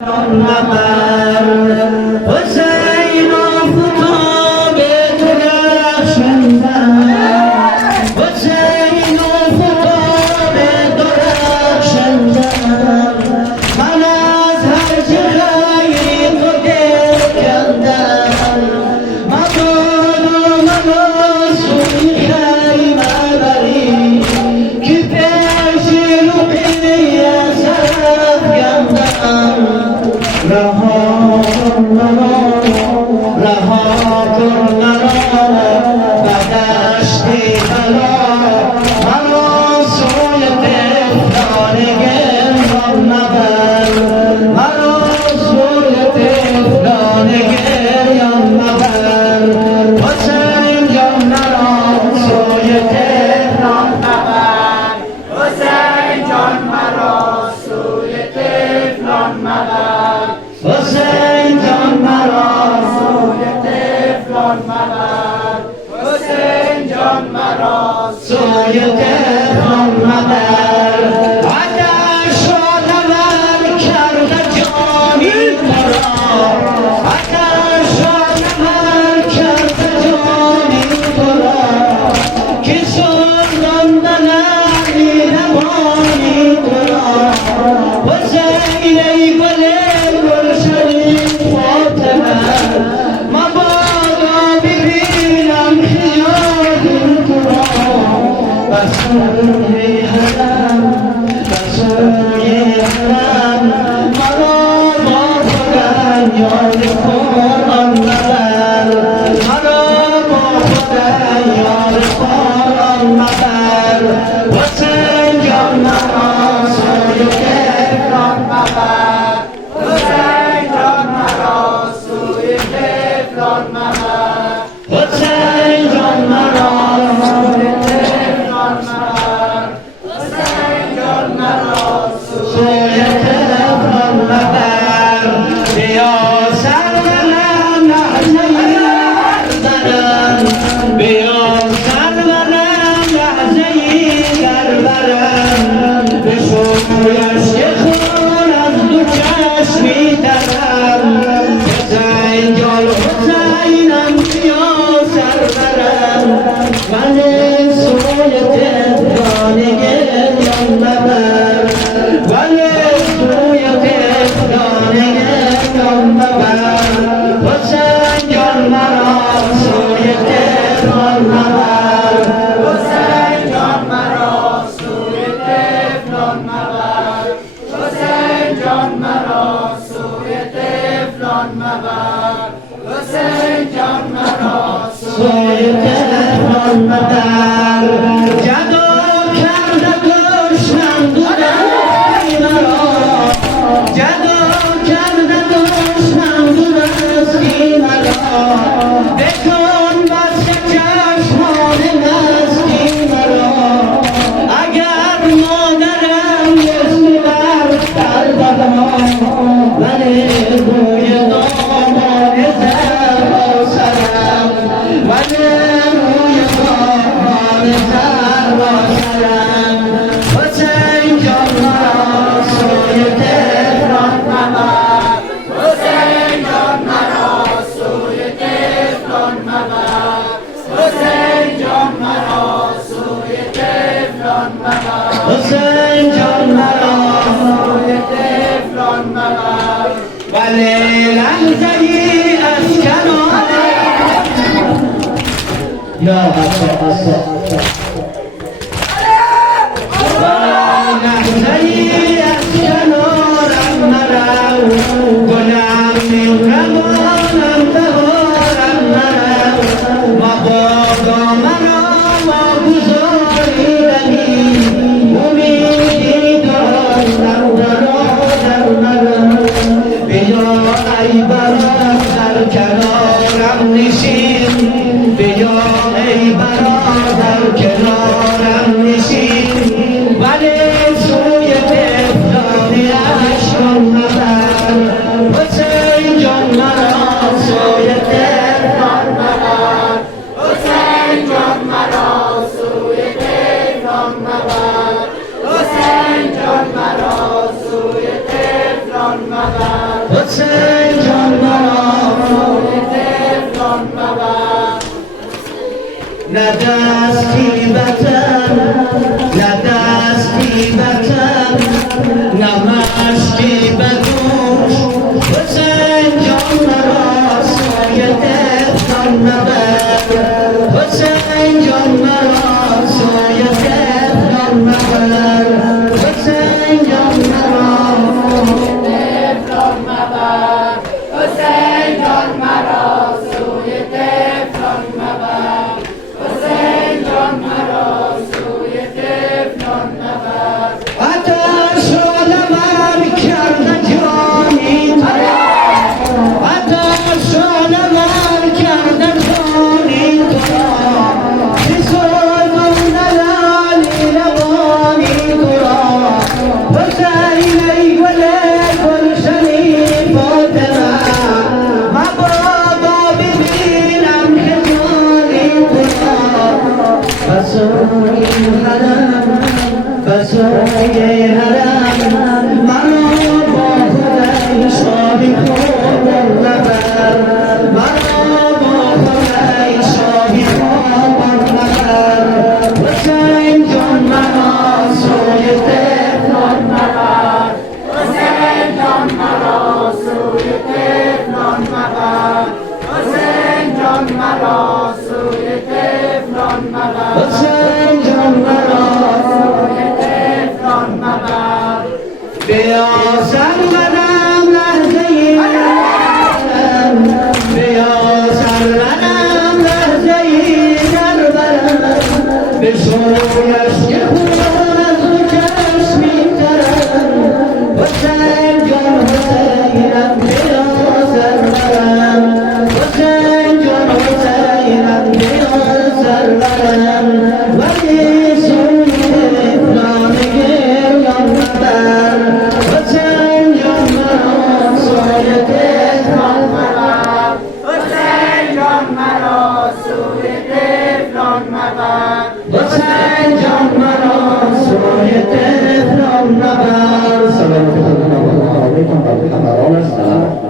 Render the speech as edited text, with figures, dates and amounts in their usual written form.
حسین آفتاب درخشنده حسین آفتاب درخشنده من از هر جایی تو دل کندم مبادا سوی خیمه بری که پیش روحی سر افکندم رها کن مرا به دشت بلا مرا سوی طفلان گریان مبر مرا سوی طفلان گریان مبر حسین جان مرا سوی طفلان مبر حسین جان مرا سوی طفلان مبر حسین جان مرا سوی طفلان مبر حسین جان مرا سوی طفلان مبر آتش را نمر کرده جانی ترا آتش را نمر کرده جانی ترا که سوزاندن روانی ترا حسین ای گل گلشنی فاطمه مبادا ببینم خیال ترا بسوی حرم بسوی حرم مرا با خودم یاد قرآن مبر مرا با خودم یاد قرآن مبر حسین جان مرا سوی طفلان مبر حسین جان مرا سوی طفلان مبر حسین جان مرا سوی طفلان مبر حسین جان مرا سوی طفلان مبر بیا سر منم لحظه برم بیا سر منم لحظه در برم به شویش که خون از دو چشمی درم حسین جان حسینم بیا سر برم ولی سوی طفلان گریان مبر ولی سوی طفلان گریان مبر حسین جان مرا سوی طفلان مبر حسین جان مرا سوی طفلان مبر حسین جان مرا سوی طفلان مبر حسین جان مرا سوی طفلان مبر جدا کرده دشمن دورستی مرا جدا کرده دشمن دورستی مرا بکن بس چشمان مستی مرا اگر مادرم دستی بر سر دادم ولی روی داماد سر با سرم ولی روی داماد سر با سرم حسین جان مرا سوی طفلان مبر حسین جان مرا سوی طفلان مبر حسین جان مرا سوی طفلان مبر حسین جان مرا سوی طفلان مبر ولی لحظه ای از کنار یا لحظه ای از کنارم مرو گلم میروانم بهارم مرو مبادا مرا واگذاریدنی امیدی داشتم در مرو بیا ای برادر کنارم نشین بیا ای برادر کنارم نشین ولی سوی طفلان اشکان مبر حسین جان مرا سوی طفلان مبر حسین جان مرا سوی طفلان مبر حسین جان مرا سوی طفلان مبر حسین جان مرا طفلان مبر نه دستی بتن نه دستی بتن نه مشکی بدوش حسین جان مرا سایه طفلان مبر حسین جان مرا سایه طفلان مبر حسین جان مرا طفلان مبر حسین جان مرا سوی طفلان مبر حسین جان مرا سوی طفلان مبر آتش عالم کرده جانی تو آتش عالم کرده جانی تو ز سلمان علی روانی تو حسین ای گل گلشنی فاطمه مبادا ببینم که جانی تو بسوی حرم بسوی حرم مرا با خدای شاهی خوابم نبر مرا با خدای شاهی خوابم نبر حسین جان مرا سوی طفلان مبر حسین جان مرا سوی طفلان مبر حسین جان مرا سوی طفلان مبر حسین جان مرا سوی طفلان مبر بیا سرورم لحظه بیا سرورم لحظه در برم به سویش که خون از او کس می‌ترم حسین جان حسینم بیا سرورم حسین جان حسینم بیا سرورم ولی سوی طفلان گریان مبر حسین جان مرا سوی طفلان مبر حسین جان مرا سوی طفلان مبر حسین جان مرا سوی طفلان مبر سلام علیکم و رحمت الله و برکاته.